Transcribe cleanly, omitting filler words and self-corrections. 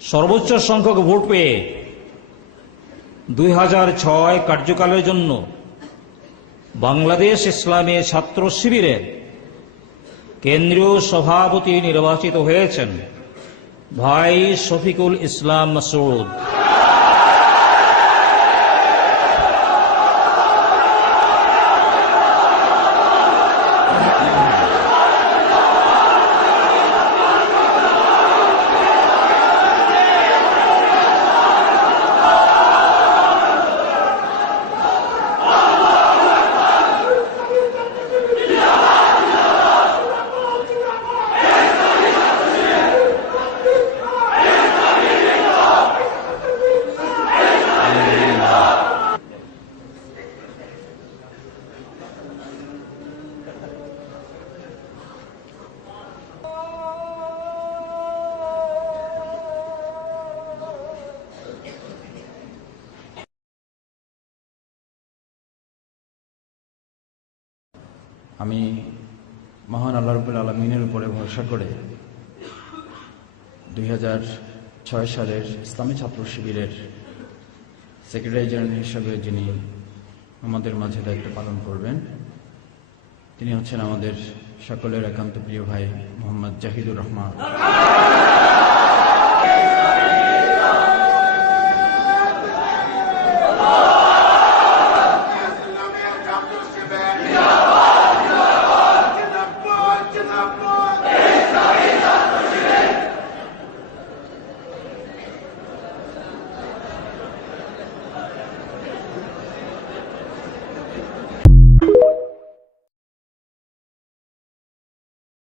সর্বোচ্চ সংখ্যক ভোট পেয়ে 2006 কার্যকালের জন্য বাংলাদেশ ইসলামী ছাত্র শিবিরের কেন্দ্রীয় সভাপতি নির্বাচিত হয়েছেন ভাই শফিকুল ইসলাম মাসউদ। আমি মহান আল্লাহ রাব্বুল আলামিনের উপরে ভরসা করে 2006 সালের ইসলামী ছাত্র শিবিরের সেক্রেটারি জেনারেল হিসেবে যিনি আমাদের মাঝে দায়িত্ব পালন করবেন তিনি হচ্ছেন আমাদের সকলের একান্ত প্রিয় ভাই মোহাম্মদ জাহিদুর রহমান।